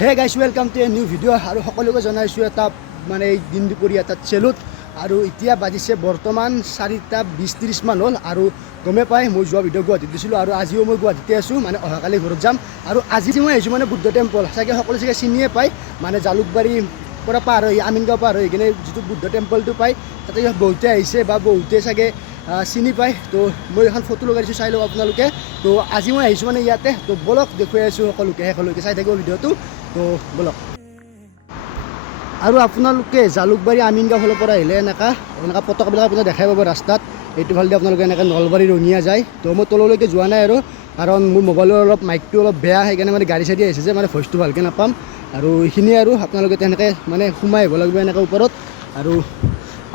হে গাইছ welcome to a new video' আৰু সকলোকে জনাইছোঁ এটা মানে দিন দুপৰীয়া এটা চেলুট আৰু এতিয়া বাজিছে বৰ্তমান 4:20-30 মান হ'ল আৰু গমে পাই মই যোৱা ভিডিঅ' গুৱাহাটীত দিছিলোঁ আৰু আজিও মই গুৱাহাটীতে আছোঁ মানে অহাকালি ঘৰত যাম আৰু আজি মই আহিছোঁ মানে বুদ্ধ টেম্পল চাগে সকলো চাগে চিনিয়ে পায় মানে জালুকবাৰী পৰা পাৰ হৈ আমিনগাঁও পাৰ হৈ কিনে যিটো বুদ্ধ টেম্পলটো পায় তাতে বহুতে আহিছে বা বহুতে চাগে চিনি পায় তো মই এখন ফটো লগাইছোঁ চাই লওক আপোনালোকে তো আজি মই আহিছোঁ মানে ইয়াতে তো বলক দেখুৱাই আছোঁ সকলোকে চাই থাকিব ভিডিঅ'টো তো বলক আৰু আপোনালোকে জালুকবাৰী আমিনগাঁও ফালৰ পৰা আহিলে এনেকা পতাকাবিলাক আপোনালোকে দেখাই পাব ৰাস্তাত এইটো ফালেদি আপোনালোকে এনেকৈ নলবাৰী ৰঙিয়া যায় তো মই তললৈকে যোৱা নাই আৰু কাৰণ মোৰ মোবাইলৰ অলপ মাইকটো অলপ বেয়া সেইকাৰণে মানে গাড়ী চাড়ী আহিছে যে মানে ভইচটো ভালকৈ নাপাম আৰু এইখিনিয়ে আৰু আপোনালোকে তেনেকৈ মানে সোমাই আহিব লাগিব এনেকৈ ওপৰত আৰু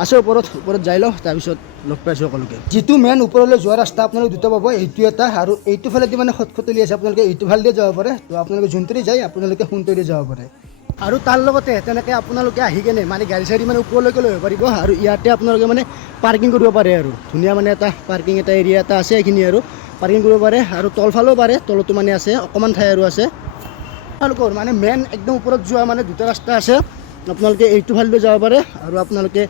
আছে ওপৰত যাই লওঁ তাৰপিছত লগ পাইছোঁ সকলোকে যিটো মেইন ওপৰলৈ যোৱা ৰাস্তা আপোনালোকে দুটা পাব এইটো এটা আৰু এইটো ফালেদি মানে খটখটলি আছে আপোনালোকে এইটো ফালেদি যাব পাৰে তো আপোনালোকে যোনটোৰে যায় আপোনালোকে সোনটোৰে যাব পাৰে আৰু তাৰ লগতে তেনেকৈ আপোনালোকে আহি কেনে মানে গাড়ী চাড়ী মানে ওপৰলৈকে লৈ পাৰিব আৰু ইয়াতে আপোনালোকে মানে পাৰ্কিং কৰিব পাৰে আৰু ধুনীয়া মানে এটা পাৰ্কিং এটা এৰিয়া এটা আছে এইখিনি আৰু পাৰ্কিং কৰিব পাৰে আৰু তলফালেও পাৰে তলতো মানে আছে অকণমান ঠাই আৰু আছে আপোনালোকৰ মানে মেইন একদম ওপৰত যোৱা মানে দুটা ৰাস্তা আছে আপোনালোকে এইটো ফালেদি যাব পাৰে আৰু আপোনালোকে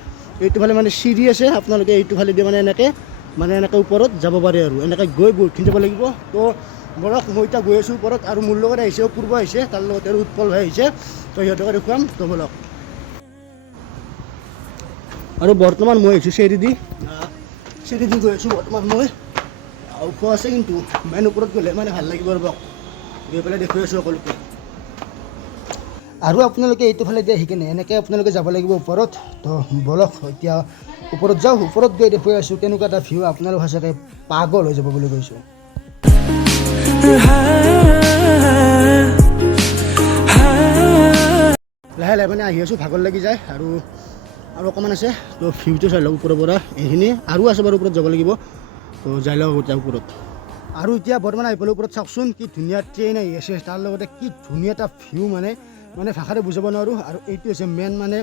এইটো ফালে মানে চিৰি আছে আপোনালোকে এইটো ফালেদি মানে এনেকৈ ওপৰত যাব পাৰে আৰু এনেকৈ গৈ বহুতখিনি যাব লাগিব তো বলক মই এতিয়া গৈ আছোঁ ওপৰত আৰু মোৰ লগত আহিছে পূৰ্ব আহিছে তাৰ লগতে আৰু উৎপল হৈ আহিছে তো সিহঁতকে দেখুৱাম তো বলক আৰু বৰ্তমান মই আহিছোঁ চিৰিদি গৈ আছোঁ বৰ্তমান মই ওখ আছে কিন্তু মেইন ওপৰত গ'লে মানে ভাল লাগিব ৰ'ব গৈ পেলাই দেখুৱাই আছোঁ সকলোকে আৰু আপোনালোকে এইটো ফালে দিয়ে আহি কিনে এনেকৈ আপোনালোকে যাব লাগিব ওপৰত তো বলক এতিয়া ওপৰত যাওঁ ওপৰত গৈ দেখুৱাই আছোঁ কেনেকুৱা এটা ভিউ আপোনালোক সঁচাকৈ পাগল হৈ যাব বুলি কৈছোঁ লাহে লাহে মানে আহি আছোঁ ভাগৰ লাগি যায় আৰু অকণমান আছে তো ভিউটো চাই লওক ওপৰৰ পৰা এইখিনি আৰু আছে বাৰু ওপৰত যাব লাগিব তো যাই লওক এতিয়া ওপৰত আৰু এতিয়া বৰ্তমান আহি পালোঁ ওপৰত চাওকচোন কি ধুনীয়া ট্ৰেইন আহি আছে তাৰ লগতে কি ধুনীয়া এটা ভিউ মানে ভাষাৰে বুজাব নোৱাৰোঁ আৰু এইটো হৈছে মেইন মানে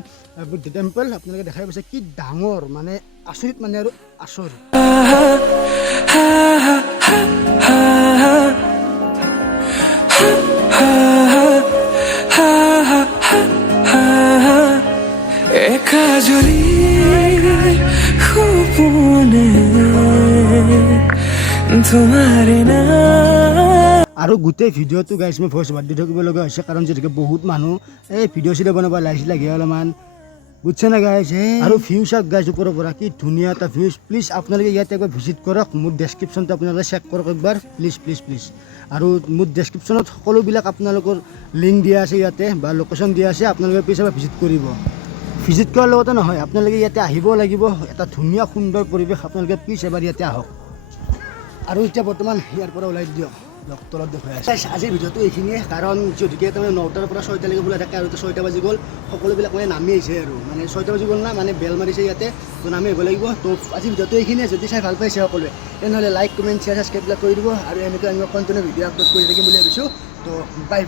বুদ্ধ টেম্পল আপোনালোকে দেখাই পাইছে কি ডাঙৰ মানে আচৰিত মানে আৰু আচৰিত আৰু গোটেই ভিডিঅ'টো গাইছ মই ভইচ বাদ দি থাকিব লগা হৈছে কাৰণ যিহেতুকে বহুত মানুহ এই ভিডিঅ' চিডিঅ' বনাব লাগে অলপমান বুজিছে না গাইছ আৰু ভিউ চাওক গাইছ ওপৰৰ পৰা কি ধুনীয়া এটা ভিউজ প্লিজ আপোনালোকে ইয়াতে একবাৰ ভিজিট কৰক মোৰ ডেছক্ৰিপশ্যনটো আপোনালোকে চেক কৰক একবাৰ প্লিজ আৰু মোৰ ডেছক্ৰিপশ্যনত সকলোবিলাক আপোনালোকৰ লিংক দিয়া আছে ইয়াতে বা লোকেশ্যন দিয়া আছে আপোনালোকে প্লিজ এবাৰ ভিজিট কৰিব ভিজিট কৰাৰ লগতে নহয় আপোনালোকে ইয়াতে আহিব লাগিব এটা ধুনীয়া সুন্দৰ পৰিৱেশ আপোনালোকে প্লিজ এবাৰ ইয়াতে আহক আৰু এতিয়া বৰ্তমান ইয়াৰ পৰা ওলাই দিয়ক তলত দেখুৱাই আছে আজিৰ ভিডিঅ'টো এইখিনিয়ে কাৰণ যিহেতুকে তাৰমানে 9টাৰ পৰা 6টালৈকে বোলা থাকে আৰু এতিয়া 6টা বাজি গ'ল সকলোবিলাক মানে নামি আহিছে আৰু মানে 6টা বাজি গ'ল না মানে বেল মাৰিছে ইয়াতে তো নামি আহিব লাগিব তো আজিৰ ভিডিঅ'টো এইখিনিয়ে যদি চাই ভাল পাইছে সকলোৱে তেনেহ'লে লাইক কমেণ্ট শ্বেয়াৰ ছাবস্ক্ৰাইববিলাক কৰি দিব আৰু এনেকুৱা কণ্টিনিউ ভিডিঅ' আপলোড কৰি থাকিম বুলি ভাবিছোঁ তো বাই